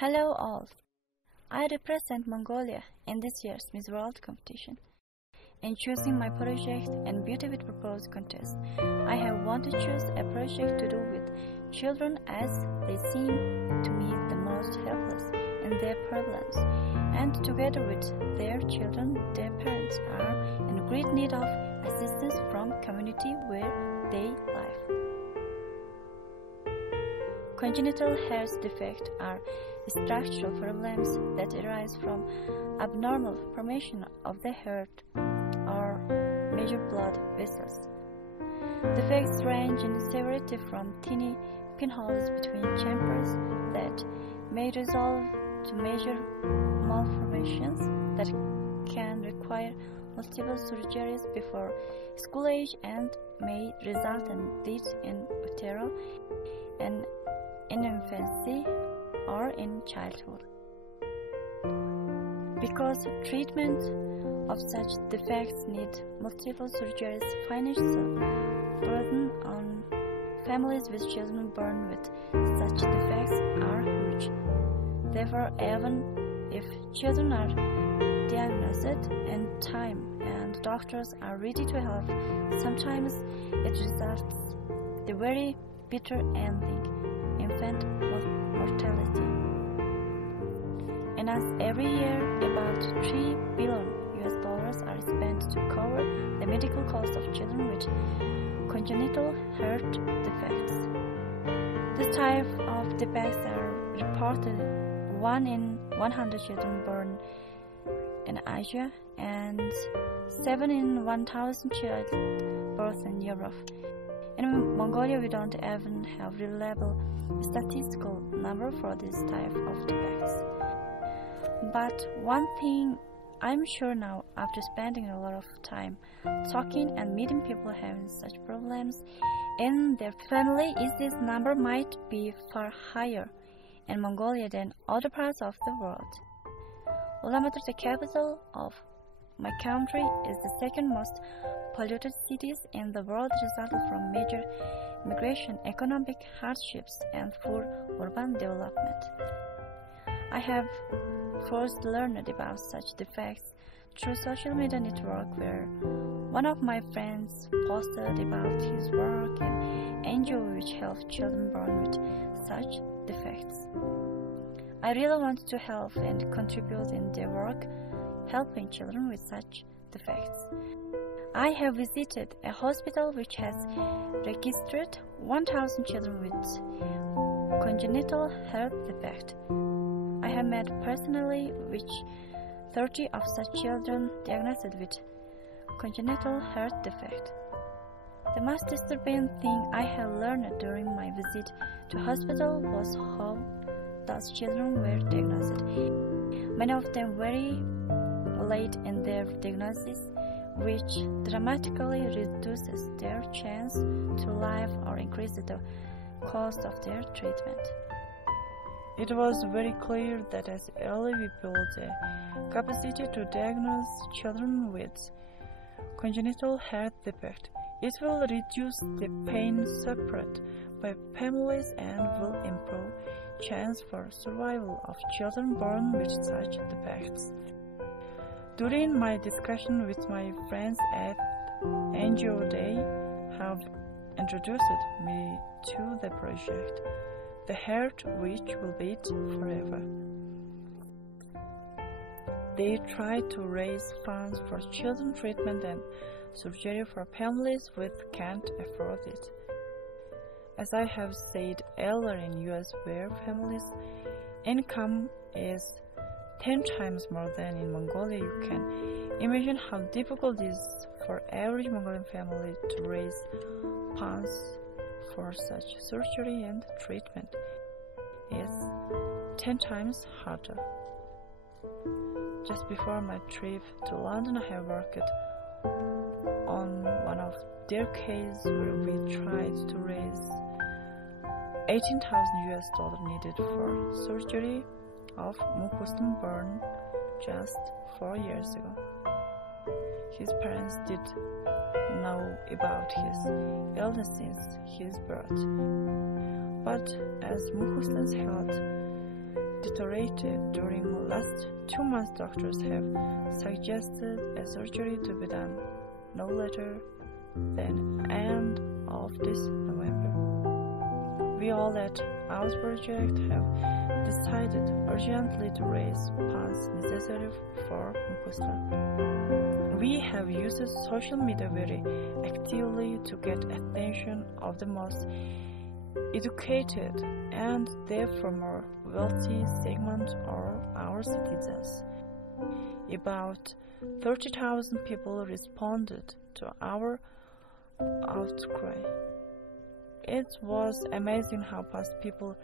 Hello all. I represent Mongolia in this year's Miss World competition. In choosing my project and Beauty with Purpose contest, I have wanted to choose a project to do with children as they seem to me the most helpless in their problems, and together with their children, their parents are in great need of assistance from community where they live. Congenital heart defects are structural problems that arise from abnormal formation of the heart or major blood vessels. Defects range in severity from tiny pinholes between chambers that may resolve to major malformations that can require multiple surgeries before school age and may result in death in utero and in infancy or in childhood. Because treatment of such defects need multiple surgeries, financial burden on families with children born with such defects are huge. Therefore, even if children are diagnosed in time and doctors are ready to help, sometimes it results the very bitter ending, infant mortality. And as every year about $3 billion are spent to cover the medical costs of children with congenital heart defects. This type of defects are reported 1 in 100 children born in Asia and 7 in 1,000 children born in Europe. In Mongolia, we don't even have reliable statistical number for this type of defects. But one thing I'm sure now, after spending a lot of time talking and meeting people having such problems in their family, is this number might be far higher in Mongolia than other parts of the world. Ulaanbaatar, the capital of my country, is the second most polluted cities in the world, resulting from major migration, economic hardships, and poor urban development. I have first learned about such defects through social media network, where one of my friends posted about his work in NGO which helps children born with such defects. I really want to help and contribute in their work helping children with such defects. I have visited a hospital which has registered 1,000 children with congenital heart defect. I have met personally with 30 of such children diagnosed with congenital heart defect. The most disturbing thing I have learned during my visit to hospital was how those children were diagnosed. Many of them very late in their diagnosis, which dramatically reduces their chance to live or increases the cost of their treatment. It was very clear that as early we build a capacity to diagnose children with congenital heart defect, it will reduce the pain suffered by families and will improve chance for survival of children born with such defects. During my discussion with my friends at NGO, they have introduced me to the project, the heart which will beat forever. They try to raise funds for children treatment and surgery for families which can't afford it. As I have said earlier, in US, where families' income is 10 times more than in Mongolia, you can imagine how difficult it is for average Mongolian family to raise funds for such surgery and treatment. It's 10 times harder. Just before my trip to London, I have worked on one of their cases where we tried to raise $18,000 needed for surgery of Mukhustan born just 4 years ago. His parents did know about his illness since his birth. But as Mukhustan's health deteriorated during the last 2 months. Doctors have suggested a surgery to be done no later than end of this November. We all at our project have decided urgently to raise funds necessary for Mukusla. We have used social media very actively to get attention of the most educated and therefore more wealthy segment of our citizens. About 30,000 people responded to our outcry. It was amazing how fast people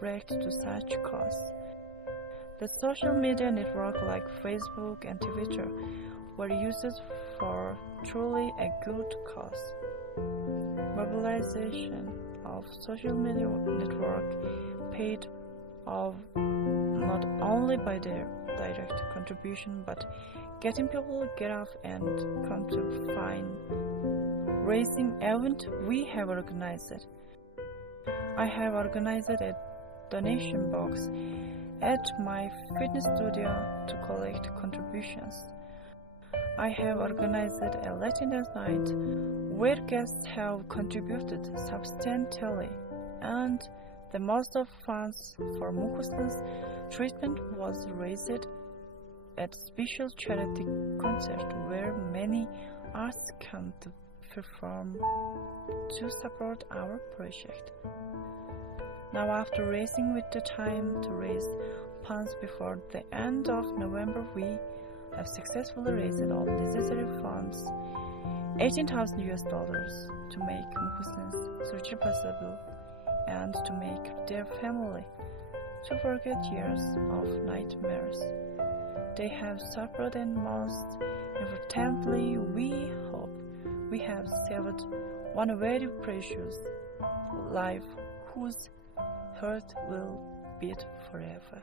reacted to such cause. The social media network like Facebook and Twitter were used for truly a good cause. Mobilization of social media network paid off not only by their direct contribution but getting people get up and come to find raising event we have organized. I have organized a donation box at my fitness studio to collect contributions. I have organized a Latin dance night where guests have contributed substantially, and the most of funds for Mukusla's treatment was raised at a special charity concert where many artists come to perform to support our project. Now, after racing with the time to raise funds before the end of November, we have successfully raised all necessary funds, $18,000 to make Mukusla's surgery possible and to make their family to forget years of nightmares they have suffered, and most importantly, we hope we have saved one very precious life whose heart will beat forever.